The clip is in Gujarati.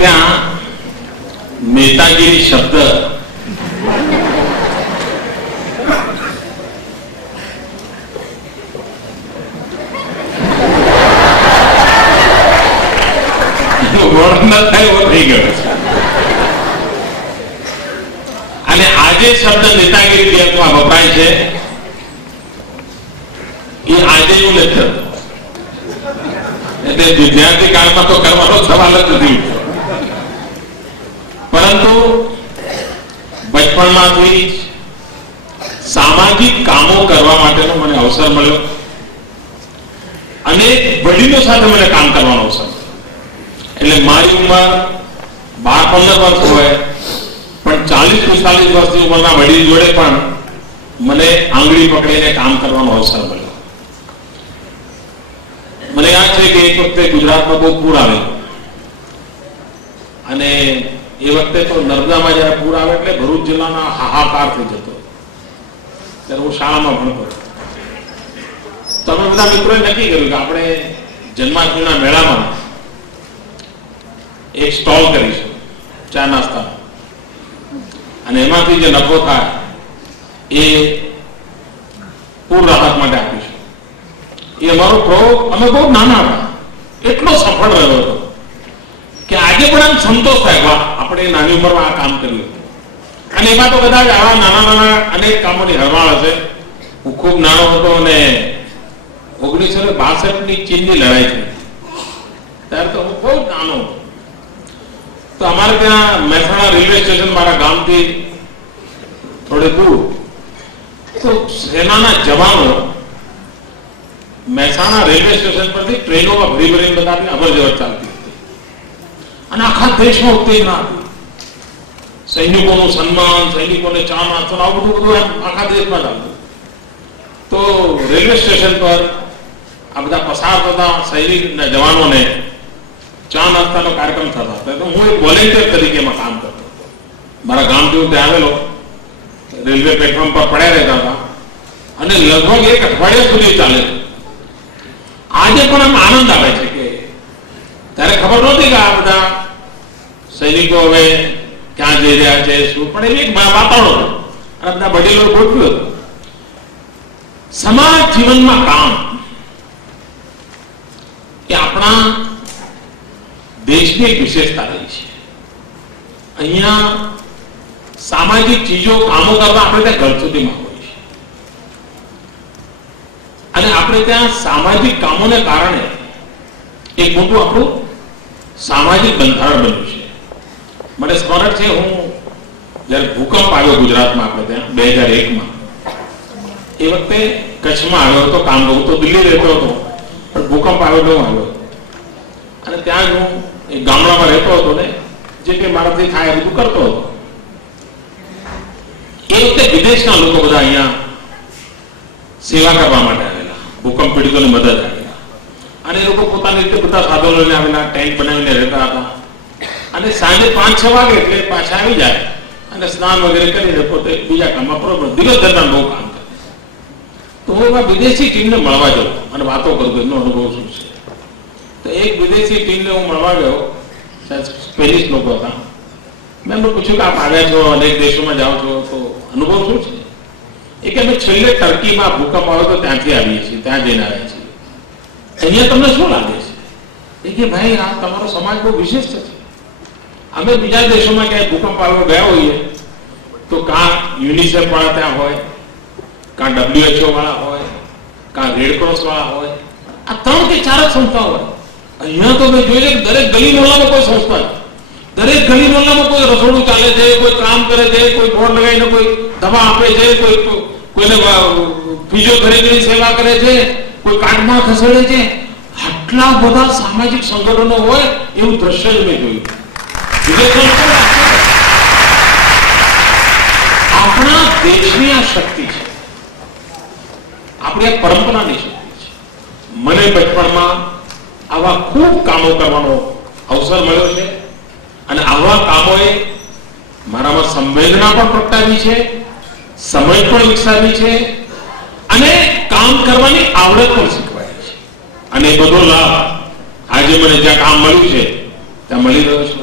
ત્યાં નેતાગીરી શબ્દ વર્ણન થાય એવો થઈ ગયો છે. અને આજે શબ્દ નેતાગીરી બેંકમાં વપરાય છે એ આજે એવું નથી થતું. એટલે વિદ્યાર્થી કાળમાં તો કરવાનો સવાલ જ નથી, પરંતુ બચપણમાંથી સામાજિક કામો કરવા માટેનો મને અવસર મળ્યો અને વડીલો સાથે મને કામ કરવાનો અવસર. એટલે મારી ઉંમર 12-15 વર્ષ હોય, પણ 40-45 વર્ષની ઉંમરના વડીલ જોડે પણ મને આંગળી પકડીને કામ કરવાનો અવસર મળ્યો. મને યાદ છે કે એક વખતે ગુજરાતમાં બહુ પૂર આવેલું અને એ વખતે તો નર્મદામાં જયારે પૂર આવે એટલે ભરૂચ જિલ્લાના હાહાકાર થઈ જતો. ત્યારે હું શાળામાં ભણતો. તમે બધા મિત્રોએ નક્કી કર્યું કે આપણે જન્માષ્ટમીના મેળામાં એક સ્ટોલ કરીશું ચા નાસ્તા, અને એમાંથી જે નફો થાય એ પૂર રાહત માટે આપીશું. એ અમારો પ્રયોગ અમે બહુ નાના હતા, એટલો સફળ રહ્યો હતો કે આજે પણ આમ સંતોષ થાય, વાહ આપણે નાની ઉંમરમાં આ કામ કર્યું. અને એમાં તો કદાચ આવા નાના નાના અનેક કામોની હરવાળ હશે. હું ખૂબ નાનો હતો અને 1962ની ચીનની લડાઈ થઈ ત્યારે તો હું બહુ નાનો હતો. તો અમારે ત્યાં મહેસાણા રેલવે સ્ટેશન મારા ગામથી થોડે દૂર, તો સેનાના જવાનો મહેસાણા રેલવે સ્ટેશન પરથી ટ્રેનોમાં ભરી ભરીને બધાને અવર જવર ચાલતી હતી અને આખા દેશમાં ઉત્તેજના હતી. સૈનિકોનું સન્માન, સૈનિકોને ચા નાસ્તો, આવું બધું આખા દેશમાં ચાલતું. તો રેલવે સ્ટેશન પર આ બધા પસાર થતા સૈનિકના જવાનોને ચા નાસ્તાનો કાર્યક્રમ થતા હતા. તો હું એક વોલેન્ટિયર તરીકે એમાં કામ કરતો. મારા ગામથી હું ત્યાં આવેલો, રેલવે પ્લેટફોર્મ પર પડ્યા રહેતા હતા અને લગભગ એક અઠવાડિયા સુધી ચાલે. આજે પણ આમ આનંદ આવે છે કે ત્યારે ખબર નહોતી કે આ બધા સૈનિકો હવે ક્યાં જઈ રહ્યા છે, શું, પણ એવી એક વાતાવરણ અને બધા વડીલો ગોઠવ્યું હતું. સમાજ જીવનમાં કામ એ આપણા દેશની એક વિશેષતા રહી છે. અહીંયા સામાજિક ચીજો કામો કરતા આપણે ત્યાં ઘર સુધીમાં હોય છે અને આપણે ત્યાં સામાજિક કામોને કારણે એક મોટું આપણું સામાજિક બંધારણ બન્યું છે. મને સ્મરણ છે, હું જયારે ભૂકંપ આવ્યો ગુજરાતમાં આપણે ત્યાં 2001માં, એ વખતે કચ્છમાં આવ્યો હતો કામ કરતો, તો દિલ્હી રહેતો હતો, પણ ભૂકંપ આવ્યો ન આવ્યો અને ત્યાં હું એક ગામડામાં રહેતો હતો ને જે કે મારાથી થાય બધું કરતો હતો. એ વખતે વિદેશના લોકો બધા અહીંયા સેવા કરવા માટે આવેલા, ભૂકંપ પીડિતોને મદદ આવેલા અને એ લોકો પોતાની રીતે બધા સાધનો લઈને આવેલા, ટેન્ટ બનાવીને રહેતા હતા અને સાંજે 5-6 વાગે એટલે પાછા આવી જાય અને સ્નાન વગેરે કરીને પોતે બીજા કામમાં બરોબર દિવસ દરમિયાન બહુ કામ કરે. તો હું એમાં વિદેશી ટીમને મળવા જાઉં અને વાતો કરું એમનો અનુભવ શું છે. તો એક વિદેશી ટીમને હું મળવા ગયો, સ્પેનિશ લોકો હતા. મેં એમને પૂછ્યું કે આપ આવ્યા છો, અનેક દેશોમાં જાઓ છો, તો અનુભવ શું છે? એ કે અમે છેલ્લે ટર્કીમાં ભૂકંપ આવ્યો તો ત્યાંથી આવીએ છીએ, ત્યાં જઈને આવ્યા છીએ. અહીંયા તમને શું લાગે છે? એ કે ભાઈ આ તમારો સમાજ બહુ વિશિષ્ટ છે. અમે બીજા દેશોમાં ક્યાંય ભૂકંપ આવ્યો ગયા હોઈએ તો કાં યુનિસેફ વાળા ત્યાં હોય, કાં WHO વાળા હોય, કાં રેડક્રોસ વાળા હોય, આ 3 કે 4 સંસ્થાઓ હોય. અહીંયા તો મેં જોઈએ કે દરેક ગલી મોહલ્લામાં કોઈ સંસ્થા છે, દરેક ગલી મોહલ્લામાં કોઈ રસોડું ચાલે છે, કોઈ કામ કરે છે, કોઈ બોર્ડ લગાવીને કોઈ દવા આપે છે, કોઈને ફિઝિયોથેરાપીની સેવા કરે છે, કોઈ કાર્ડમાં ખસેડે છે. આટલા બધા સામાજિક સંગઠનો હોય એવું દ્રશ્ય જ મેં જોયું. આપણા દેશની આ શક્તિ છે, આપણી આ પરંપરાની શક્તિ છે. મને બચપણમાં આવા ખૂબ કામો કરવાનો અવસર મળ્યો છે અને આવા કામોએ મારામાં સંવેદના પણ પ્રગટાવી છે, સમજ પણ વિકસાવી છે અને કામ કરવાની આવડત પણ શીખવાડી છે. અને બધો લાભ આજે મને જ્યાં કામ મળ્યું છે ત્યાં મળી રહ્યો છે.